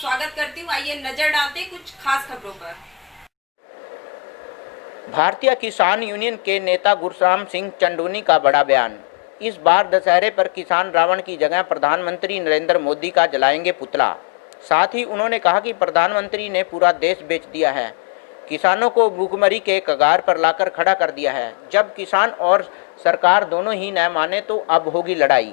स्वागत करती हूँ। आइए नजर डालते हैं कुछ खास खबरों पर। भारतीय किसान यूनियन के नेता गुरसाम सिंह चंडूनी का बड़ा बयान। इस बार दशहरे पर किसान रावण की जगह प्रधानमंत्री नरेंद्र मोदी का जलाएंगे पुतला। साथ ही उन्होंने कहा कि प्रधानमंत्री ने पूरा देश बेच दिया है, किसानों को भूखमरी के कगार पर लाकर खड़ा कर दिया है। जब किसान और सरकार दोनों ही न माने तो अब होगी लड़ाई।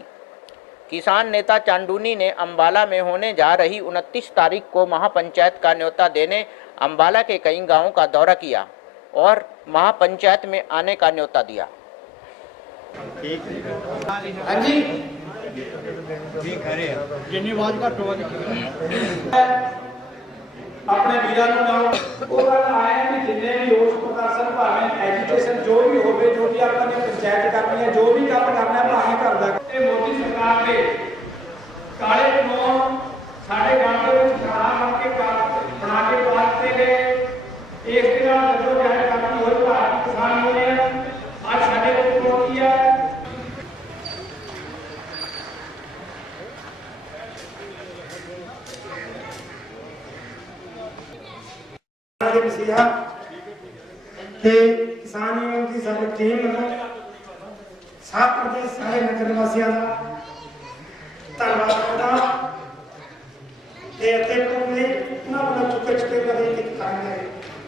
किसान नेता चांडूनी ने अंबाला में होने जा रही 29 तारीख को महापंचायत का न्योता देने अंबाला के कई गांवों का दौरा किया और महापंचायत में आने का न्योता दिया। अपने वीरां नूं नाल ਉਹ ਗੱਲ ਆਇਆ ਕਿ ਜਿੰਨੇ ਵੀ ਉਸ ਪ੍ਰਦਰਸ਼ਨ ਭਾਵੇਂ ਐਜੂਕੇਸ਼ਨ ਜੋ ਵੀ ਹੋਵੇ, ਜੋ ਵੀ ਆਪਾਂ ਨੇ ਪੰਚਾਇਤ ਕਰਨੀ ਹੈ, ਜੋ ਵੀ ਕੰਮ ਕਰਨਾ ਹੈ ਭਾਵੇਂ ਘਰ ਦਾ। ਤੇ ਮੋਦੀ ਸਰਕਾਰ ਦੇ ਕਾਲੇ ਕਾਨੂੰਨ ਸਾਡੇ ਗਾਂਵ ਦੇ ਵਿੱਚ ਖੜਾ ਕਰਕੇ ਬਣਾ ਕੇ ਪਾਸ ਤੇ ਗਏ। ਇਸ ਦੇ ਨਾਲ ਜਦੋਂ ਜਾਇ ਕਰਨੀ ਹੋਈ ਭਾਰਤੀ ਕਿਸਾਨ ਯੂਨੀਅਨ ਅੱਜ ਸਾਡੇ ਕੋਲ ਪਹੁੰਚੀ ਹੈ। कि किसान यूनियन की सारी टीम साफ प्रदेश सारे नगर निवासियों का धन्यवाद करता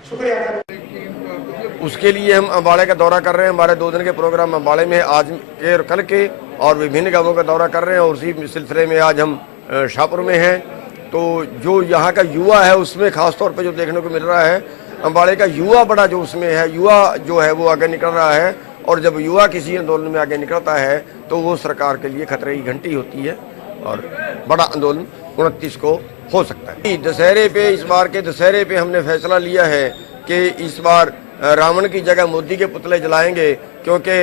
शुक्रिया। उसके लिए हम अम्बाड़े का दौरा कर रहे हैं। हमारे 2 दिन के प्रोग्राम अम्बाड़े में आज के और कल के और विभिन्न गांवों का दौरा कर रहे हैं और उसी सिलसिले में आज हम शाहपुर में हैं। तो जो यहाँ का युवा है उसमें खास तौर पे जो देखने को मिल रहा है, अम्बाड़े का युवा बड़ा जो उसमें है, युवा जो है वो आगे निकल रहा है। और जब युवा किसी आंदोलन में आगे निकलता है तो वो सरकार के लिए खतरे की घंटी होती है और बड़ा आंदोलन 29 को हो सकता है। दशहरे पे, इस बार के दशहरे पे हमने फैसला लिया है कि इस बार रावण की जगह मोदी के पुतले जलाएंगे, क्योंकि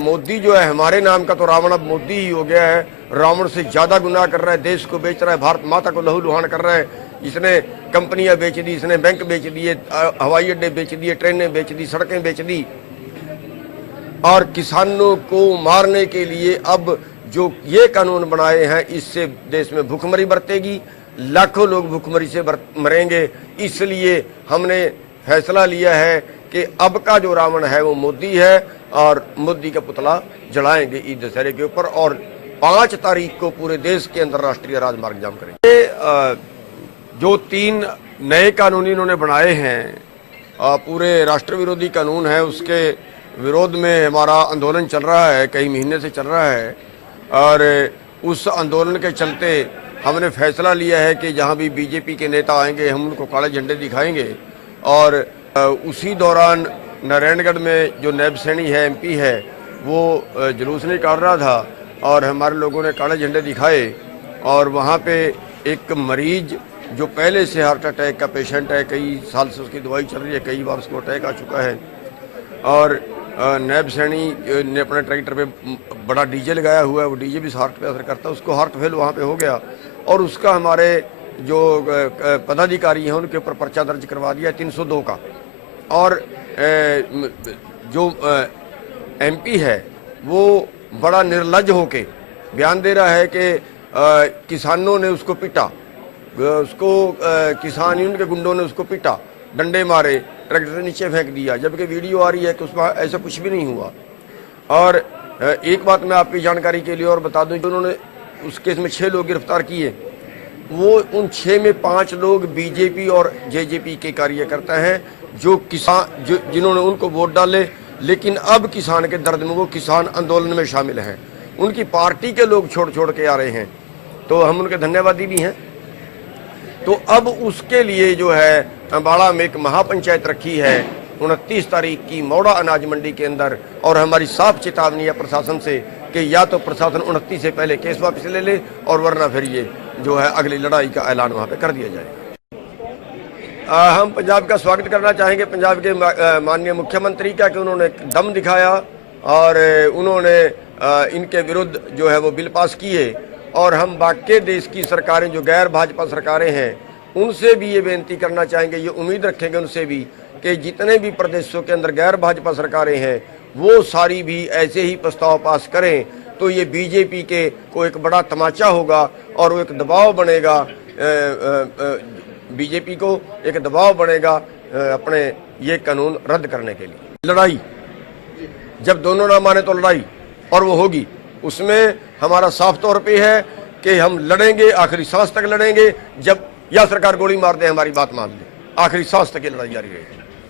मोदी जो है हमारे नाम का तो रावण अब मोदी ही हो गया है। रावण से ज्यादा गुनाह कर रहा है, देश को बेच रहा है, भारत माता को लहू लुहान कर रहा है। इसने कंपनियां बेच दी, इसने बैंक बेच दिए, हवाई अड्डे बेच दिए, ट्रेनें बेच दी, सड़कें बेच दी। और किसानों को मारने के लिए अब जो ये कानून बनाए हैं, इससे देश में भूखमरी बरतेगी, लाखों लोग भूखमरी से मरेंगे। इसलिए हमने फैसला लिया है कि अब का जो रावण है वो मोदी है और मोदी का पुतला जलाएंगे ईद दशहरे के ऊपर। और 5 तारीख को पूरे देश के अंदर राष्ट्रीय राजमार्ग जाम करेंगे। जो 3 नए कानून इन्होंने बनाए हैं, पूरे राष्ट्र विरोधी कानून है, उसके विरोध में हमारा आंदोलन चल रहा है, कई महीने से चल रहा है। और उस आंदोलन के चलते हमने फैसला लिया है कि जहां भी बीजेपी के नेता आएंगे हम उनको काले झंडे दिखाएंगे। और उसी दौरान नारायणगढ़ में जो नैब सैनी है, MP है, वो जुलूस निकाल रहा था और हमारे लोगों ने काले झंडे दिखाए। और वहाँ पे एक मरीज जो पहले से हार्ट अटैक का पेशेंट है, कई साल से उसकी दवाई चल रही है, कई बार उसको अटैक आ चुका है। और नैब सैनी ने अपने ट्रैक्टर पे बड़ा डीजे लगाया हुआ है, वो डीजे भी हार्ट पे असर करता है, उसको हार्ट फेल वहाँ पे हो गया। और उसका हमारे जो पदाधिकारी हैं उनके ऊपर पर्चा दर्ज करवा दिया 302 का। और जो MP है वो बड़ा निर्लज होके बयान दे रहा है कि किसानों ने उसको पीटा, उसको किसान यूनियन के गुंडों ने उसको पीटा, डंडे मारे, ट्रैक्टर से नीचे फेंक दिया, जबकि वीडियो आ रही है कि उसमें ऐसा कुछ भी नहीं हुआ। और एक बात मैं आपकी जानकारी के लिए और बता दूं, उन्होंने उस केस में 6 लोग गिरफ्तार किए, वो उन 6 में 5 लोग बीजेपी और JJP के कार्यकर्ता हैं, जो किसान जिन्होंने उनको वोट डाले, लेकिन अब किसान के दर्द में वो किसान आंदोलन में शामिल हैं। उनकी पार्टी के लोग छोड़ के आ रहे हैं, तो हम उनके धन्यवादी भी हैं। तो अब उसके लिए जो है अम्बाड़ा में एक महापंचायत रखी है 29 तारीख की मौड़ा अनाज मंडी के अंदर। और हमारी साफ चेतावनी है प्रशासन से कि या तो प्रशासन 29 से पहले केस वापस ले ले और वरना फिर ये जो है अगली लड़ाई का ऐलान वहाँ पे कर दिया जाए। हम पंजाब का स्वागत करना चाहेंगे, पंजाब के माननीय मुख्यमंत्री का, कि उन्होंने दम दिखाया और उन्होंने इनके विरुद्ध जो है वो बिल पास किए। और हम बाकी देश की सरकारें जो गैर भाजपा सरकारें हैं उनसे भी ये बेनती करना चाहेंगे, ये उम्मीद रखेंगे उनसे भी कि जितने भी प्रदेशों के अंदर गैर भाजपा सरकारें हैं वो सारी भी ऐसे ही प्रस्ताव पास करें, तो ये बीजेपी के को एक बड़ा तमाचा होगा और वो एक दबाव बनेगा बीजेपी को एक दबाव बनेगा अपने ये कानून रद्द करने के लिए। लड़ाई जब दोनों ना माने तो लड़ाई, और वो होगी, उसमें हमारा साफ तौर पे है कि हम लड़ेंगे, आखिरी सांस तक लड़ेंगे। जब या सरकार गोली मार दे हमारी बात मान ले, आखिरी सांस तक ये लड़ाई जारी रहेगी।